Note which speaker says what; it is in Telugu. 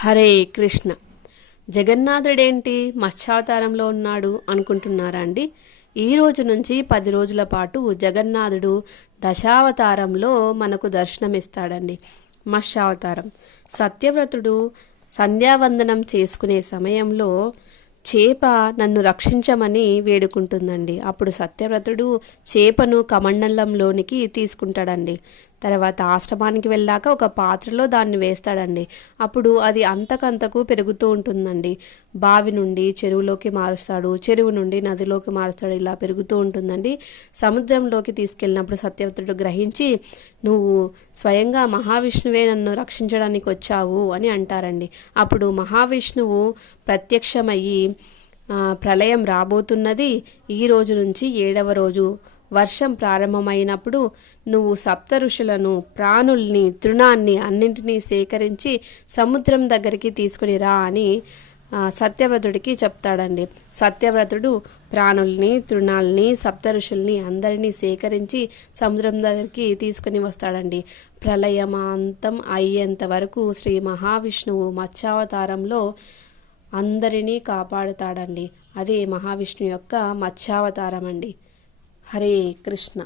Speaker 1: హరే కృష్ణ. జగన్నాథుడేంటి మత్స్యావతారంలో ఉన్నాడు అనుకుంటున్నారా అండి? ఈ రోజు నుంచి పది రోజుల పాటు జగన్నాథుడు దశావతారంలో మనకు దర్శనమిస్తాడండి. మత్స్యావతారం సత్యవ్రతుడు సంధ్యావందనం చేసుకునే సమయంలో చేప నన్ను రక్షించమని వేడుకుంటుందండి. అప్పుడు సత్యవ్రతుడు చేపను కమండలంలోనికి తీసుకుంటాడండి. తర్వాత ఆశ్రమానికి వెళ్ళాక ఒక పాత్రలో దాన్ని వేస్తాడండి. అప్పుడు అది అంతకంతకు పెరుగుతూ ఉంటుందండి. బావి నుండి చెరువులోకి మారుస్తాడు చెరువు నుండి నదిలోకి మారుస్తాడు ఇలా పెరుగుతూ ఉంటుందండి. సముద్రంలోకి తీసుకెళ్ళినప్పుడు సత్యవ్రతుడు గ్రహించి నువ్వు స్వయంగా మహావిష్ణువే నన్ను రక్షించడానికి వచ్చావు అని అంటారండి. అప్పుడు మహావిష్ణువు ప్రత్యక్షమయ్యి ప్రళయం రాబోతున్నది. ఈ రోజు నుంచి ఏడవ రోజు వర్షం ప్రారంభమైనప్పుడు నువ్వు సప్త ఋషులను ప్రాణుల్ని తృణాన్ని అన్నింటినీ సేకరించి సముద్రం దగ్గరికి తీసుకుని రా అని సత్యవ్రతుడికి చెప్తాడండి. సత్యవ్రతుడు ప్రాణుల్ని తృణాల్ని సప్త ఋషుల్ని అందరినీ సేకరించి సముద్రం దగ్గరికి తీసుకుని వస్తాడండి. ప్రళయమాంతం అయ్యేంత వరకు శ్రీ మహావిష్ణువు మత్స్యావతారంలో అందరినీ కాపాడుతాడండి. అదే మహావిష్ణు యొక్క మత్స్యావతారం అండి హరే కృష్ణ.